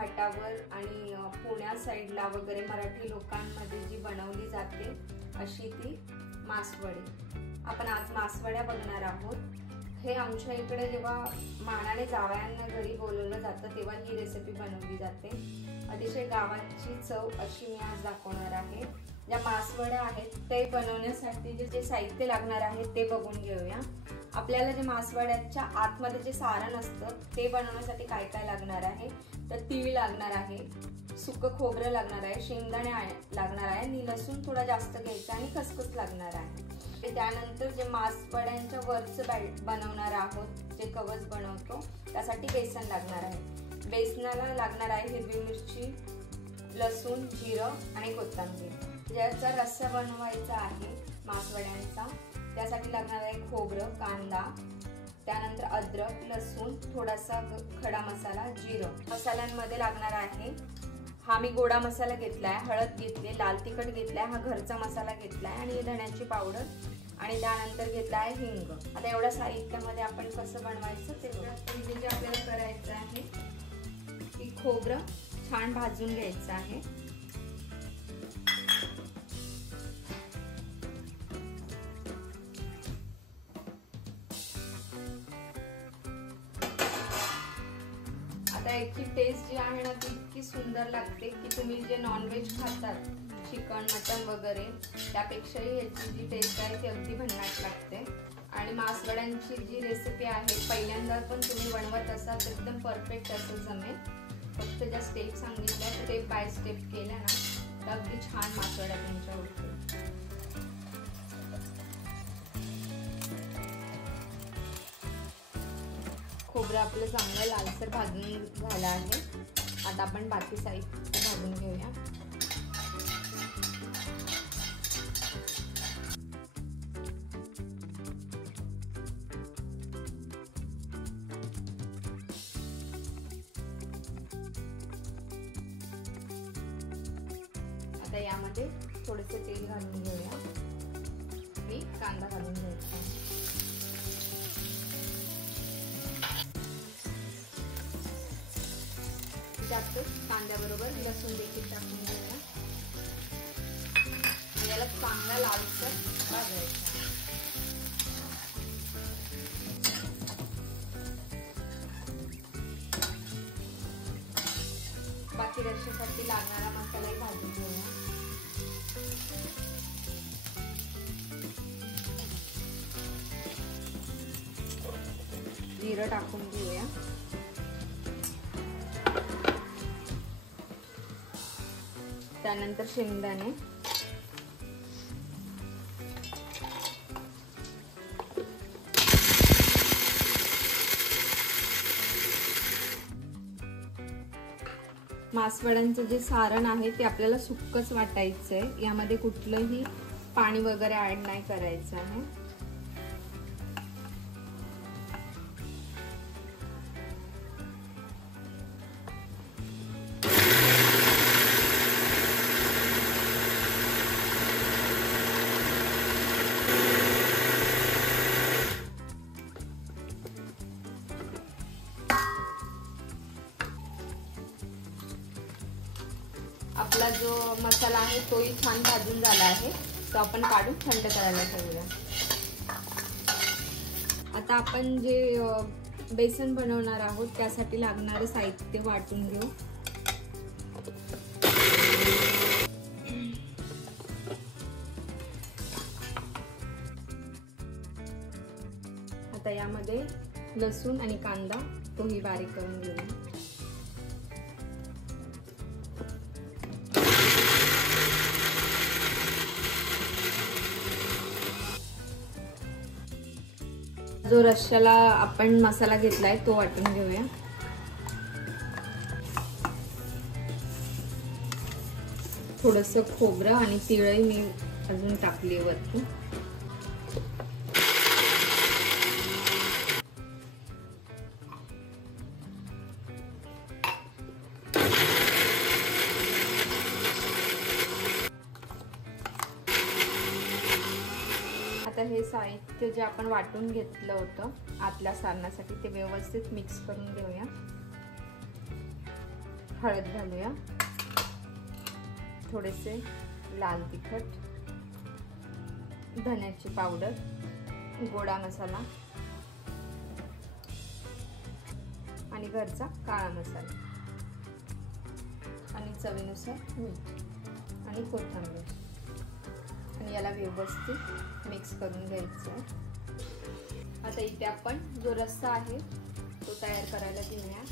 घाटावर आणि पुण्या साईडला वगैरे मराठी लोकांमध्ये जी बनवली जाते अशी ती मासवडी। आपण आज मासवड्या बघणार आहोत। हे आमच्या इकडे जेव्हा मानाने जावयांना घरी बोलवलं जातं तेव्हा ही रेसिपी बनवली जाते। अतिशय गावाची चव अशी मी आज दाखवणार आहे। ज्या मासवड्या आहेत ते बनवण्यासाठी जे साहित्य लागणार आहे ते बघून घेऊया। आपल्याला जे मासवड्याच्या आतमध्ये जे सारण असतं ते बनवण्यासाठी काय काय लागणार आहे तर तीळ लागणार आहे, सुकं खोबरं लागणार आहे, शेंगदाणे लागणार आहे आणि लसूण थोडा जास्त घ्यायचा आणि खसखस लागणार आहे। त्यानंतर जे मासवड्यांच्या वरचं बनवणार आहोत जे कवच बनवतो त्यासाठी बेसन लागणार आहे। बेसनाला लागणार आहे हिरवी मिरची, लसूण, जिरं आणि कोथिंबीर। ज्याचा रस्सा बनवायचा आहे मासवड्यांचा त्यासाठी लागणार आहे खोबरं, कांदा, त्यानंतर अद्रक, लसूण, थोडासा खडा मसाला, जिरं। मसाल्यांमध्ये लागणार आहे हा मी गोडा मसाला घेतलाय, हळद घेतली, लाल तिखट घेतलाय, हा घरचा मसाला घेतलाय आणि धण्याची पावडर आणि त्यानंतर घेतलाय हिंग। आता एवढ्या साहित्यामध्ये आपण कसं बनवायचं ते बघू। जे आपल्याला करायचं आहे की खोबरं छान भाजून घ्यायचं आहे। आता याची टेस्ट जी आहे ना ती इतकी सुंदर लागते की तुम्ही जे नॉनव्हेज खातात चिकन, मटन वगैरे त्यापेक्षाही याची जी टेस्ट आहे ती अगदी भन्नाट लागते। आणि मासवड्यांची जी रेसिपी आहे पहिल्यांदा पण तुम्ही बनवत असाल तर एकदम परफेक्ट असं जमेल। फक्त ज्या स्टेप सांगितल्या स्टेप बाय स्टेप केल्या ना तर अगदी छान मासवड्या तुमच्या होतील। खोबरं आपलं चांगलं लालसर भाजून झालं आहे। आता आपण बाकी साहित्य भाजून घेऊया। आता यामध्ये थोडेसे तेल घालून घेऊया आणि कांदा घालून घ्यायचा आहे। त्यात कांद्याबरोबर लसूण देखील टाकून घेऊया। याला चांगला लालसर भाजायचा। बाकी रश्श्यासाठी लागणारा मसालाही भाजून घेऊया। जिरं टाकून घेऊया। त्यानंतर शेंगदाणे, मासवड्यांचं जे सारण आहे ते आपल्याला सुक्कच वाटायचंय, यामध्ये कुठलंही पाणी वगैरे ऍड नाही करायचं आहे। आपला जो मसाला आहे तोही छान भाजून झाला आहे, तो आपण काढून थंड करायला ठेवूया। आता आपण जे बेसन बनवणार आहोत त्यासाठी लागणारे साहित्य वाटून घेऊ। आता यामध्ये लसूण आणि कांदा तोही बारीक करून घेऊया। जो रश्श्याला आपण मसाला घेतलाय तो वाटून घेऊया। थोडंसं खोबरं आणि तिळही मी अजून टाकली वरती। आता हे साहित्य जे आपण वाटून घेतलं होतं आतल्या सारणासाठी ते व्यवस्थित मिक्स करून घेऊया। हळद घालूया, थोडेसे लाल तिखट, धन्याची पावडर, गोडा मसाला आणि घरचा काळा मसाला आणि चवीनुसार मीठ आणि कोथिंबीर आणि याला व्यवस्थित मिक्स करून घ्यायचं। आता इथे आपण जो रस्सा आहे तो तयार करायला घेऊया।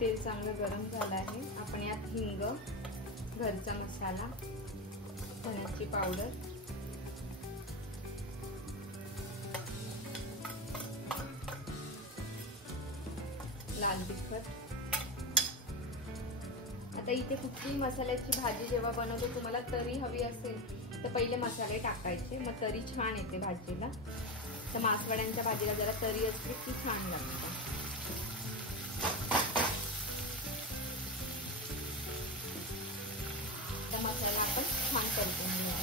तेल चांगलं गरम झालं आहे। आपण यात हिंग, घरचा मसाला, धन्याची पावडर, लाल तिखट। आता इथे कुठली मसाल्याची भाजी जेव्हा बनवतो तुम्हाला तरी हवी असेल तर पहिले मसाले टाकायचे, मग तरी छान येते भाजीला। तर मासवड्यांच्या भाजीला जरा तरी असली की छान लागते। तर मसाला आपण छान परतून घेऊया।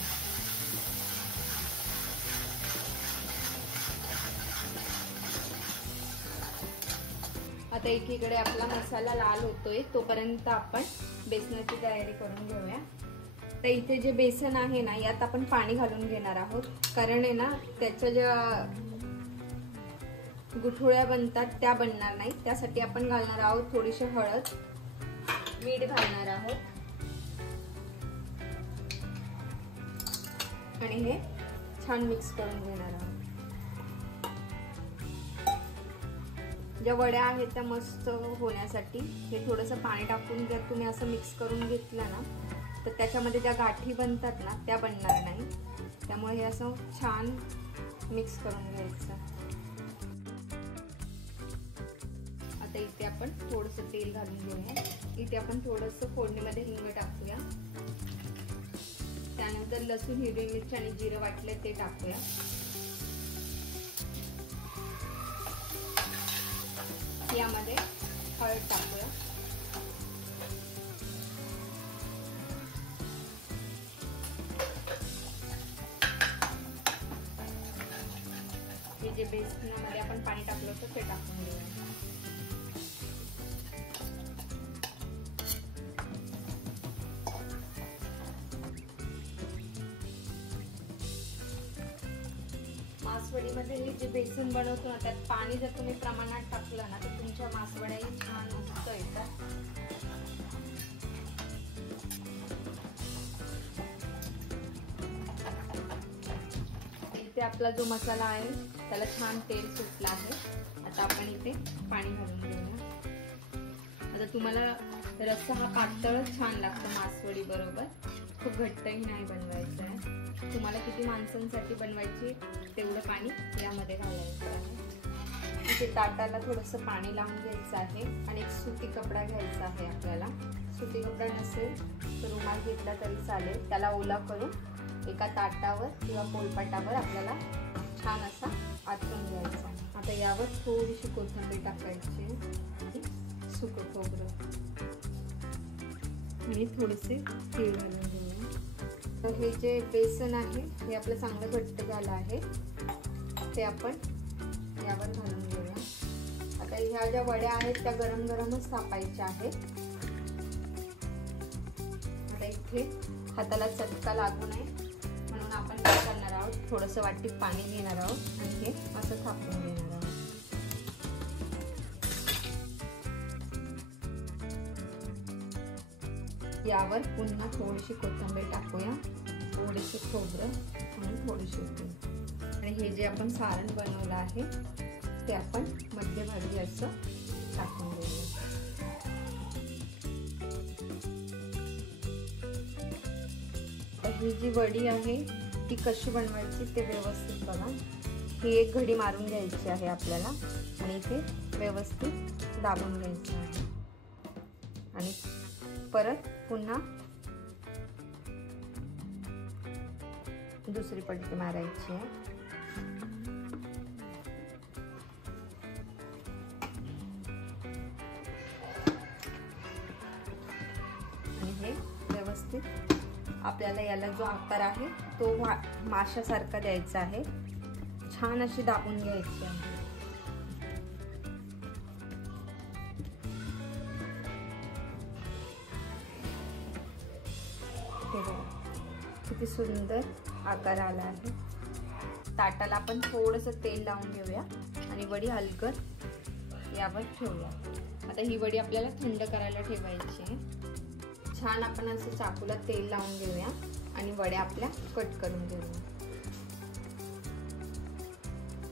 आता एकीकडे आपला मसाला लाल होतोय तोपर्यंत आपण बेसनाची तयारी करून घेऊया। तर इथे जे बेसन आहे ना यात आपण पाणी घालून घेणार आहोत, कारण आहे ना त्याच्या ज्या गुठळ्या बनतात त्या बनणार नाही, त्यासाठी आपण घालणार आहोत थोडीशी हळद, मीठ घालणार आहोत आणि हे छान मिक्स करून घेणार आहोत। ज्या वड्या आहेत त्या मस्त होण्यासाठी हे थोडंसं पाणी टाकून जर तुम्ही असं मिक्स करून घेतलं ना तर त्याच्यामध्ये ज्या गाठी बनतात ना त्या बनणार नाही, त्यामुळे हे असं छान मिक्स करून घ्यायचं। आता इथे आपण थोडंसं तेल घालून घेऊया। इथे आपण थोडंसं फोडणीमध्ये हिंग टाकूया, त्यानंतर लसूण, हिरवी मिरची आणि जिरं वाटले ते टाकूया। यामध्ये हळद टाकूया, हे जे बेसनामध्ये आपण पाणी टाकलं होतं ते टाकून घेऊया। मासवडीमध्ये हे जे बेसन बनवतो ना त्यात पाणी जर तुम्ही प्रमाणात टाकलं ना तर तुमच्या मासवड्याही छान मस्त येतात। इथे आपला जो मसाला आहे त्याला छान तेल सुटलं आहे। आता आपण इथे पाणी घालून घेऊया। आता तुम्हाला रस्सा हा पातळच छान लागतो मासवडी बरोबर, खूप घट्टही नाही बनवायचं आहे। तुम्हाला किती माणसांसाठी बनवायची तेवढं पाणी यामध्ये घालायचं आहे। इथे ताटाला थोडंसं पाणी लावून घ्यायचं आहे आणि एक सुती कपडा घ्यायचा आहे आपल्याला। सुती कपडा नसेल तर रुमाल घेतला तरी चालेल, त्याला ओला करून एका ताटावर किंवा पोलपाटावर आपल्याला छान असा आथरून घ्यायचा। आता यावर थोडीशी कोथिंबीर टाकायची, सुकं खोबरं आणि थोडेसे तीळ घालून घेऊया। तर हे जे बेसन आहे हे आपलं चांगलं घट्ट झालं आहे, ते आपण यावर घालून घेऊया। आता ह्या ज्या वड्या आहेत त्या गरम गरमच थापायच्या आहेत। आता इथे हाताला चटका लागू नये म्हणून आपण काय करणार आहोत, थोडंसं वाटीत पाणी घेणार आहोत आणि हे असं थापून घेणार आहोत। यावर पुन्हा थोडीशी कोथिंबीर टाकूया, थोडेसे खोबरं आणि थोडीशी तीळ आणि हे जे आपण सारण बनवलं आहे ते आपण मध्यभागी असं टाकून देऊया। ही जी वडी आहे ती कशी बनवायची ते व्यवस्थित बघा। ही एक घडी मारून घ्यायची आहे आपल्याला आणि इथे व्यवस्थित दाबून घ्यायचं आहे आणि परत पुन्हा दुसरी पलटी मारायची आहे। आणि हे व्यवस्थित आपल्याला याला जो आकार आहे तो माशासारखा द्यायचा आहे, छान अशी दाबून घ्यायची आहे। हे बघा किती सुंदर आकार आला आहे। ताटाला आपण थोडंसं तेल लावून घेऊया आणि वडी हलकट यावर ठेवूया। आता ही वडी आपल्याला थंड करायला ठेवायची आहे। छान आपण असं चाकूला तेल लावून घेऊया आणि वड्या आपल्या कट करून घेऊया।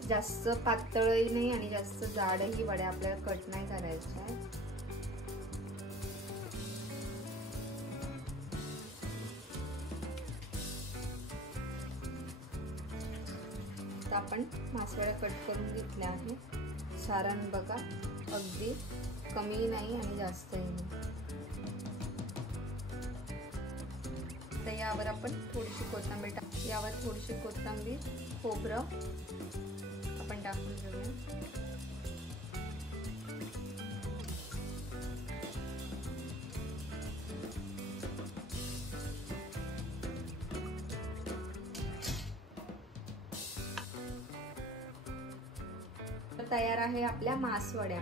जास्त पातळही नाही आणि जास्त जाडही वड्या आपल्याला कट नाही करायच्या आहे। आता आपण मासवड्या कट करून घेतल्या आहे। सारण बघा अगदी कमी नाही आणि जास्तही नाही। तर यावर आपण थोडीशी कोथिंबीर यावर थोडीशी कोथिंबीर, खोबरं आपण टाकून घेऊया। तयार आहे आपल्या मासवड्या।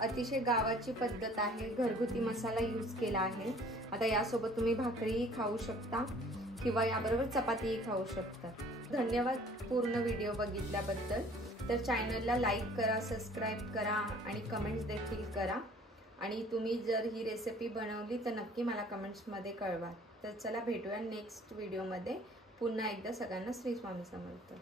अतिशय गावाची पद्धत आहे, घरगुती मसाला यूज केला आहे। आता यासोबत तुम्ही भाकरीही खाऊ शकता किंवा याबरोबर चपातीही खाऊ शकता। धन्यवाद पूर्ण व्हिडिओ बघितल्याबद्दल। तर चॅनलला लाईक करा, सबस्क्राईब करा आणि कमेंट्स देखील करा। आणि तुम्ही जर ही रेसिपी बनवली तर नक्की मला कमेंट्समध्ये कळवा। तर चला भेटूया नेक्स्ट व्हिडिओमध्ये। पुन्हा एकदा सगळ्यांना श्री स्वामी समर्थ।